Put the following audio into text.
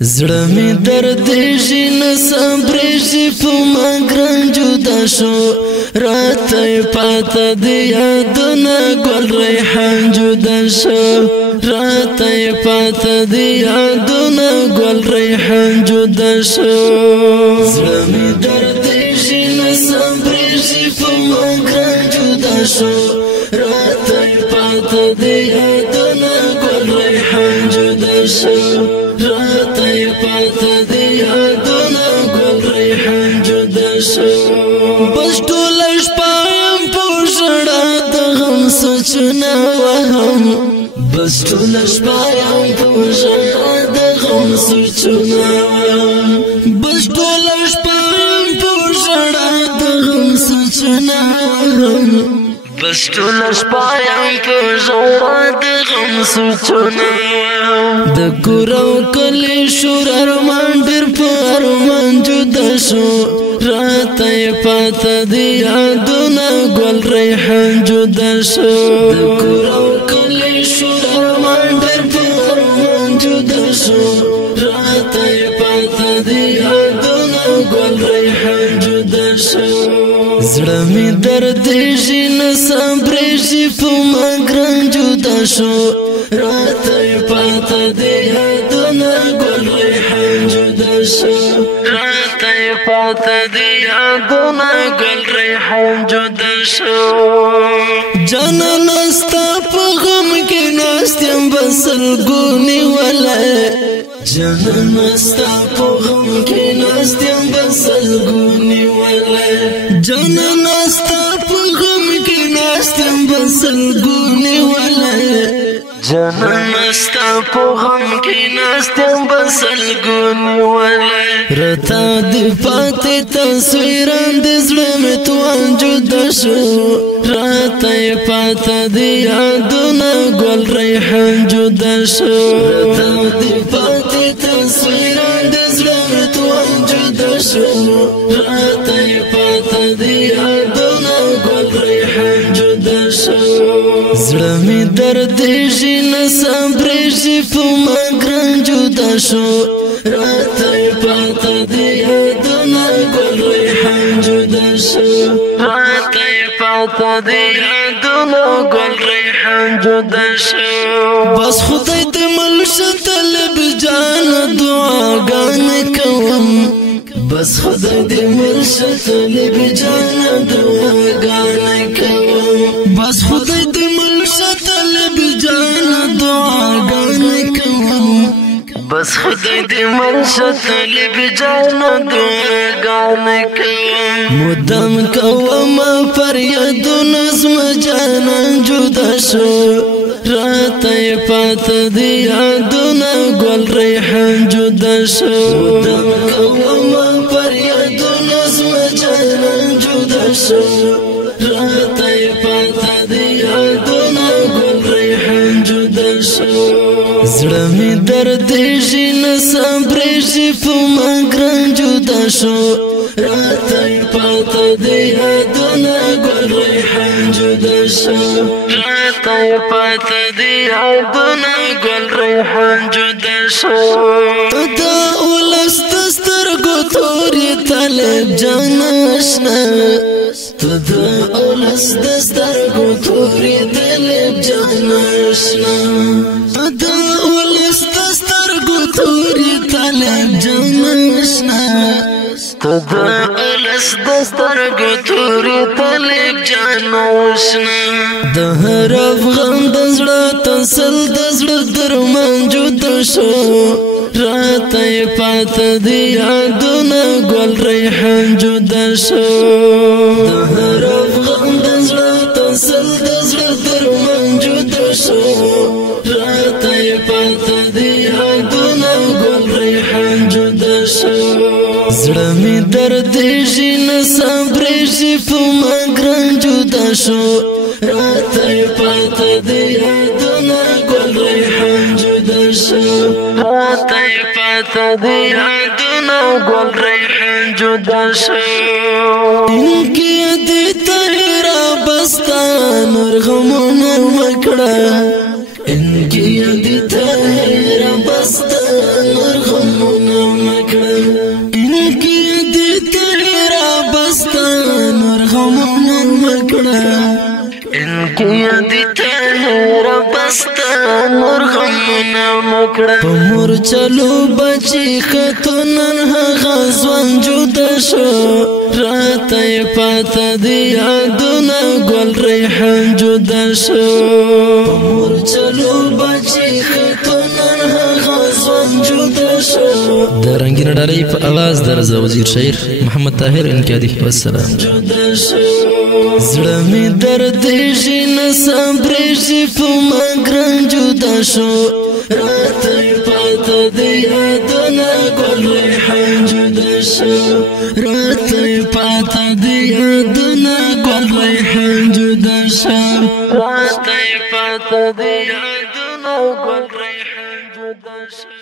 زړه می دردېږي نه صبرېږي په ما ګران جدا شو راته پاته د یادونه ګل ریحان جدا شو راته پاته د یادونه ګل ریحان جدا شو زړه می دردېږي نه صبرېږي په ما ګران جدا شو راته پاته د یادونه ګل ریحان جدا شو راته پاته د یادونه ګل ریحان جدا شو بس ټول شپه یم په ژړا د غم سوچونه وهم بس ټول شپه یم په ژړا د غم سوچونه وهم بس ټول شپه یم په ژړا د غم سوچونه وهم بس ټول شپه یم په ژړا د غم سوچونه د کور او کلی شور ارمان ډېر په ارمان جدا شو راته پاته د یادونه ګل ریحان جدا شو د کور او کلی شور ارمان ډېر په ارمان جدا شو راته پاته د یادونه ګل ریحان جدا شو زړه می دردېږي نه صبرېږي په ما ګران جدا شو راته پاته د یادونه ګل ریحان جدا شو راته پاته د یادونه ګل ریحان جدا شو جانانه ستا په غم کې ناست یم بسلګونې ولی جانانه ستا په غم کې ناست یم بسلګونې ولی جانانه ستا په غم کې ناست یم بسلګونې ولی جانانه ستا په غم کې ناست یم بسلګونې ولی راته د پاتې تصویران د زړه مې توان جدا شو راته پاته د یادونه ګل ریحان جدا شو راته د پاتې تصویران د زړه مې توان جدا شو راته پاته د یادونه ګل ریحان جدا شو زړه می دردېږي نه صبرېږي په ما ګران جدا شو راته پاته د یادونه ګل ریحان جدا شو راته پاته د یادونه ګل ریحان جدا شو بس خدای دې مل شه طلب جان دعاګانې کوم بس خدای دې مل شه طلب جان دعاګانې کوم بس خدای دې مل شه طلب جان دعاګانې کوم بس خدای دې مل شه طلب جان دعاګانې کوم مدام کوم فریادونه زما جانان جدا شو راته پاته د یادونه ګل ریحان جدا شو مدام کوم فریادونه زما جانان جدا شو راته پاته د یادونه ګل ریحان جدا شو زړه می دردېږي نه صبرېږي په ما ګران جدا شو راته پاته د یادونه ګل ریحان جدا شو راته پاته د یادونه ګل ریحان جدا شو دا ولس د سترګو تورې طالب جان اشنا دا ولس د سترګو تورې طالب جان اشنا دا ولس د سترګو تورې طالب جان اشنا دا ولس د سترګو تورې طالب جان اشنا د هر افغان د زړه تسل د زړه درمان جدا شو راته پاته د یادونه ګل ریحان جدا شو د هر افغان د زړه تسل د زړه درمان جدا شو راته پاته د یادونه ګل ریحان جدا شو زړه می دردېږي نه صبرېږي په ما ګران جدا شو راته پاته د یادونه ګل ریحان جدا شو راته پاته د یادونه ګل ریحان جدا شو انکی دې تهرا بستا نور غمونه مکړه انکی دې تهرا بستا نور غمونه کړه انکیا دی تهر بستا نور غمونه مکړه په مور چلو بچی خطونن هغه ځوان جدا شو راته پاته دی یادونه ګل ریحان جدا شو په مور چلو بچی خطونن هغه ځوان جدا شو د رنگین ډالۍ په आवाज د رضا وزیر شاعر محمد طاهر انکیادی والسلام جدا شو زړه می درد ژین صبرېږي په ما ګران جدا شو راته پاته دی یادونه ګل ریحان جدا شو راته پاته دی یادونه ګل ریحان جدا شو راته پاته دی یادونه ګل ریحان جدا شو